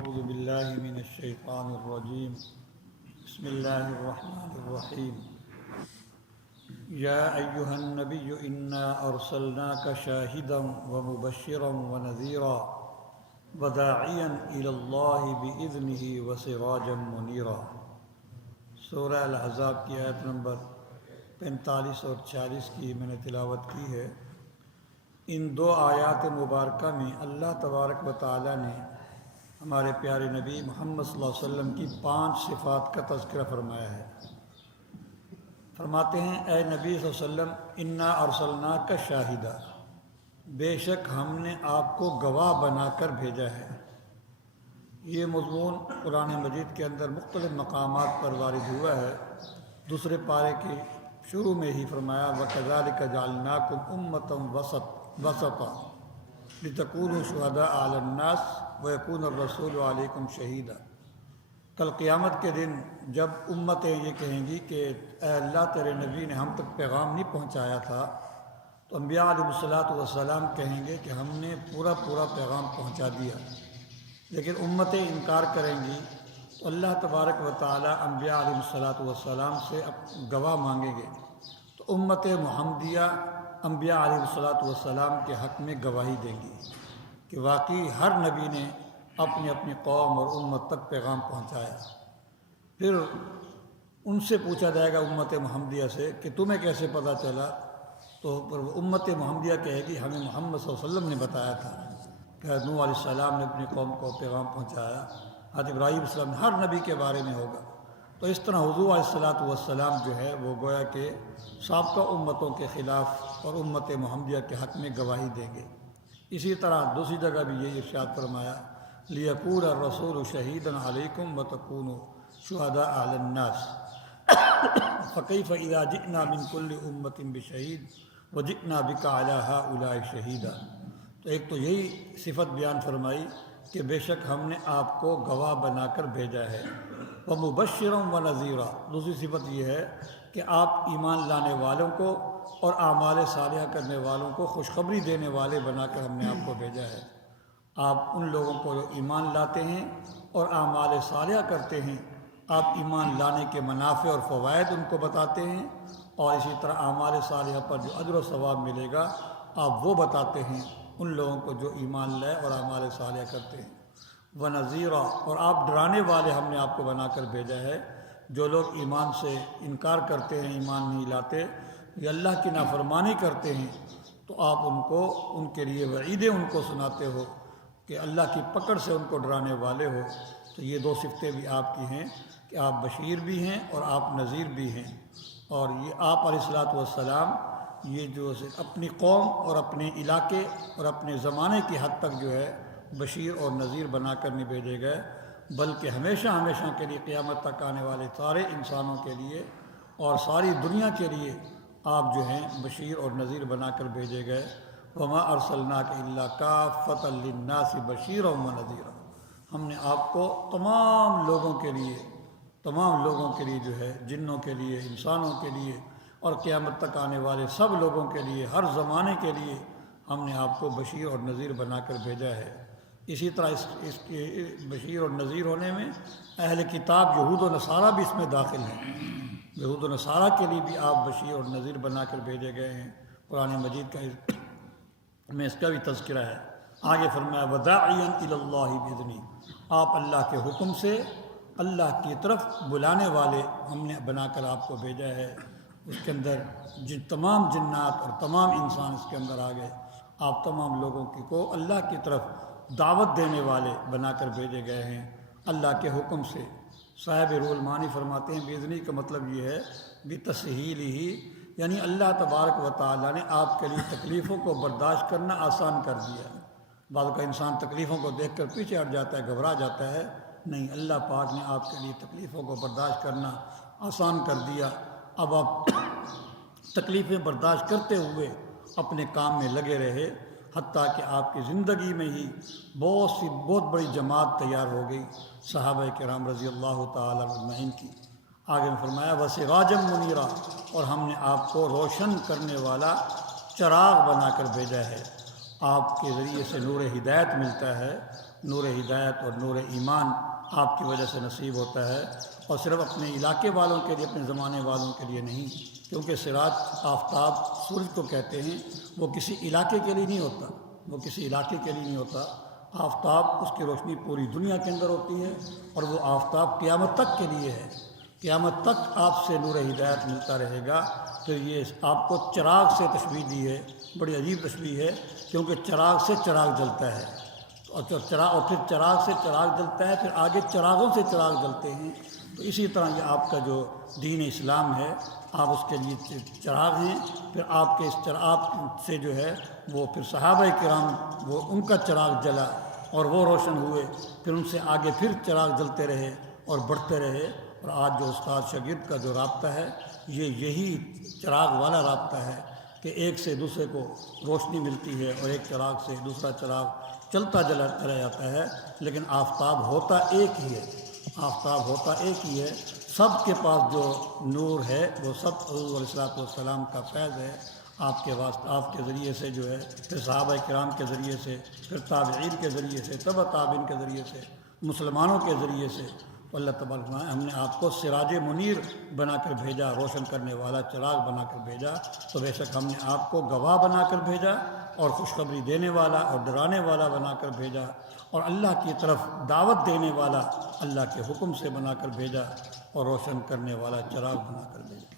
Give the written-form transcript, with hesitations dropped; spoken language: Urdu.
أعوذ بالله من الشيطان الرجيم بسم الله الرحمن الرحيم يا أيها النبي إنا أرسلناك شاهدا ومبشرا ونذيرا وداعيا إلى الله بإذنه وسراجا منيرا۔ سورہ الاحزاب کی آیت نمبر 45 اور 46 کی میں نے تلاوت کی ہے۔ ان دو آیات مبارکہ میں اللہ تبارک و تعالی نے ہمارے پیارے نبی محمد صلی اللہ علیہ وسلم کی 5 صفات کا تذکرہ فرمایا ہے۔ فرماتے ہیں اے نبی صلی اللہ علیہ وسلم انا ارسلناک شاہدا، بے شک ہم نے آپ کو گواہ بنا کر بھیجا ہے۔ یہ مضمون قرآن مجید کے اندر مختلف مقامات پر وارد ہوا ہے۔ دوسرے پارے کے شروع میں ہی فرمایا وَكَذَلِكَ جَعَلْنَاكُمْ أُمَّةً وَسَطًا لِتَكُونُوا شُهَدَاءَ عَلَى النَّاسِ وَيَكُونَ الرَّسُولُ عَلَيْكُمْ شَهِيدًا۔ کل قیامت کے دن جب امتیں یہ کہیں گی کہ اے اللہ تیرے نبی نے ہم تک پیغام نہیں پہنچایا تھا، تو انبیاء علیہ السلام کہیں گے کہ ہم نے پورا پیغام پہنچا دیا، لیکن امتیں انکار کریں گی تو اللہ تبارک و تعالی انبیاء علیہ السلام سے گواہ مانگیں گے، تو امت محمدیہ انبیاء علیہ السلام کے حق میں گواہی دیں گی کہ واقعی ہر نبی نے اپنی اپنی قوم اور امت تک پیغام پہنچایا۔ پھر ان سے پوچھا جائے گا امت محمدیہ سے کہ تمہیں کیسے پتہ چلا، تو امت محمدیہ کہے گی ہمیں محمد صلی اللہ علیہ وسلم نے بتایا تھا کہ نوح علیہ السلام نے اپنی قوم کو پیغام پہنچایا، حضرت ابراہیم علیہ السلام ہر نبی کے بارے میں ہوگا۔ تو اس طرح حضور علیہ السلام جو ہے وہ گویا کہ سابقہ امتوں کے خلاف اور امت محمدیہ کے حق میں گواہی دیں گے۔ اسی طرح دوسری جگہ بھی یہی ارشاد فرمایا لِيَكُونَ الرَّسُولُ شَهِيدًا عَلَيْكُمْ وَتَكُونُوا شُهَدَاءَ عَلَى النَّاسِ فَكَيْفَ إِذَا جِئْنَا مِنْ كُلِّ أُمَّةٍ بِشَهِيدٍ وَجِئْنَا بِكَ عَلَى هَؤُلَاءِ شَهِيدًا۔ تو ایک تو یہی صفت بیان فرمائی کہ بے شک ہم نے آپ کو گواہ بنا کر بھیجا ہے۔ وَمُبَشِّرًا وَنَذِيرًا، دوسری صفت یہ ہے کہ آپ ایمان لانے والوں کو اور اعمال صالحہ کرنے والوں کو خوشخبری دینے والے بنا کر ہم نے آپ کو بھیجا ہے۔ آپ ان لوگوں کو جو ایمان لاتے ہیں اور اعمال صالحہ کرتے ہیں، آپ ایمان لانے کے منافع اور فوائد ان کو بتاتے ہیں، اور اسی طرح اعمال صالحہ پر جو اجر و ثواب ملے گا آپ وہ بتاتے ہیں ان لوگوں کو جو ایمان لائے اور اعمال صالحہ کرتے ہیں۔ وَنَذِيرًا، اور آپ ڈرانے والے ہم نے آپ کو بنا کر بھیجا ہے۔ جو لوگ ایمان سے انکار کرتے ہیں، ایمان نہیں لاتے یا اللہ کی نافرمانی کرتے ہیں، تو آپ ان کے لیے وعیدیں ان کو سناتے ہو کہ اللہ کی پکڑ سے ان کو ڈرانے والے ہو۔ تو یہ دو صفتیں بھی آپ کی ہیں کہ آپ بشیر بھی ہیں اور آپ نذیر بھی ہیں۔ اور یہ آپ علیہ السلام یہ جو اپنی قوم اور اپنے علاقے اور اپنے زمانے کی حد تک جو ہے بشیر اور نذیر بنا کر نہیں بھیجے گئے، بلکہ ہمیشہ کے لیے قیامت تک آنے والے سارے انسانوں کے لیے اور ساری دنیا کے لیے آپ جو ہیں بشیر اور نذیر بنا کر بھیجے گئے۔ وَمَا أَرْسَلْنَاكَ إِلَّا كَافَّةً لِلنَّاسِ بَشِيرًا وَنَذِيرًا، ہم نے آپ کو تمام لوگوں کے لیے جو ہے جنوں کے لیے، انسانوں کے لیے اور قیامت تک آنے والے سب لوگوں کے لیے، ہر زمانے کے لیے ہم نے آپ کو بشیر اور نذیر بنا کر بھیجا ہے۔ اسی طرح اس کے بشیر اور نذیر ہونے میں اہل کتاب یہود و نصارہ بھی اس میں داخل ہیں۔ یہود و نصارہ کے لیے بھی آپ بشیر اور نذیر بنا کر بھیجے گئے ہیں۔ قرآن مجید میں اس کا بھی تذکرہ ہے۔ آگے فرمایا وَدَاعِيًا إِلَى اللَّهِ بِإِذْنِهِ، آپ اللہ کے حکم سے اللہ کی طرف بلانے والے ہم نے بنا کر آپ کو بھیجا ہے۔ اس کے اندر تمام جنات اور تمام انسان اس کے اندر آ گئے۔ آپ تمام لوگوں کو اللہ کی طرف دعوت دینے والے بنا کر بھیجے گئے ہیں اللہ کے حکم سے۔ صاحب روح المعانی فرماتے ہیں بِإِذْنِهِ کا مطلب یہ ہے بِتَسْهِيلِهِ، یعنی اللہ تبارک و تعالیٰ نے آپ کے لیے تکلیفوں کو برداشت کرنا آسان کر دیا ہے۔ بعض کا انسان تکلیفوں کو دیکھ کر پیچھے ہٹ جاتا ہے، گھبرا جاتا ہے، نہیں، اللہ پاک نے آپ کے لیے تکلیفوں کو برداشت کرنا آسان کر دیا۔ اب آپ تکلیفیں برداشت کرتے ہوئے اپنے کام میں لگے رہے، حتیٰ کہ آپ کی زندگی میں ہی بہت بڑی جماعت تیار ہو گئی صحابہ کرام رضی اللہ تعالیٰ عنہم کی۔ آگے میں فرمایا وَسِرَاجًا مُنِيرًا، اور ہم نے آپ کو روشن کرنے والا چراغ بنا کر بھیجا ہے۔ آپ کے ذریعے سے نور ہدایت ملتا ہے، نور ہدایت اور نور ایمان آپ کی وجہ سے نصیب ہوتا ہے، اور صرف اپنے علاقے والوں کے لیے، اپنے زمانے والوں کے لیے نہیں، کیونکہ سراج آفتاب سورج کو کہتے ہیں، وہ کسی علاقے کے لیے نہیں ہوتا، وہ کسی علاقے کے لیے نہیں ہوتا۔ آفتاب، اس کی روشنی پوری دنیا کے اندر ہوتی ہے، اور وہ آفتاب قیامت تک کے لیے ہے، قیامت تک آپ سے نور ہدایت ملتا رہے گا۔ تو یہ آپ کو چراغ سے تشبیہ دی ہے، بڑی عجیب تشبیہ ہے، کیونکہ چراغ سے چراغ جلتا ہے، اور پھر چراغ سے چراغ جلتا ہے، پھر آگے چراغوں سے چراغ جلتے ہیں۔ تو اسی طرح یہ آپ کا جو دین اسلام ہے، آپ اس کے لیے چراغ ہیں، پھر آپ کے اس چراغ سے جو ہے وہ پھر صحابہ کرام، وہ ان کا چراغ جلا اور وہ روشن ہوئے، پھر ان سے آگے پھر چراغ جلتے رہے اور بڑھتے رہے۔ اور آج جو استاد شاگرد کا جو رابطہ ہے، یہی چراغ والا رابطہ ہے کہ ایک سے دوسرے کو روشنی ملتی ہے، اور ایک چراغ سے دوسرا چراغ چلتا چلا جاتا ہے، لیکن آفتاب ہوتا ایک ہی ہے، آفتاب ہوتا ایک ہی ہے۔ سب کے پاس جو نور ہے وہ سب حضور علیہ السلام کا فیض ہے۔ آپ کے واسطے، آپ کے ذریعے سے جو ہے، پھر صحابہ کرام کے ذریعے سے، پھر تابعین کے ذریعے سے، تبع تابعین کے ذریعے سے، مسلمانوں کے ذریعے سے اللہ تبارک و تعالیٰ ہم نے آپ کو سراج منیر بنا کر بھیجا، روشن کرنے والا چراغ بنا کر بھیجا۔ تو بے شک ہم نے آپ کو گواہ بنا کر بھیجا، اور خوشخبری دینے والا اور ڈرانے والا بنا کر بھیجا، اور اللہ کی طرف دعوت دینے والا اللہ کے حکم سے بنا کر بھیجا، اور روشن کرنے والا چراغ بنا کر بھیجا۔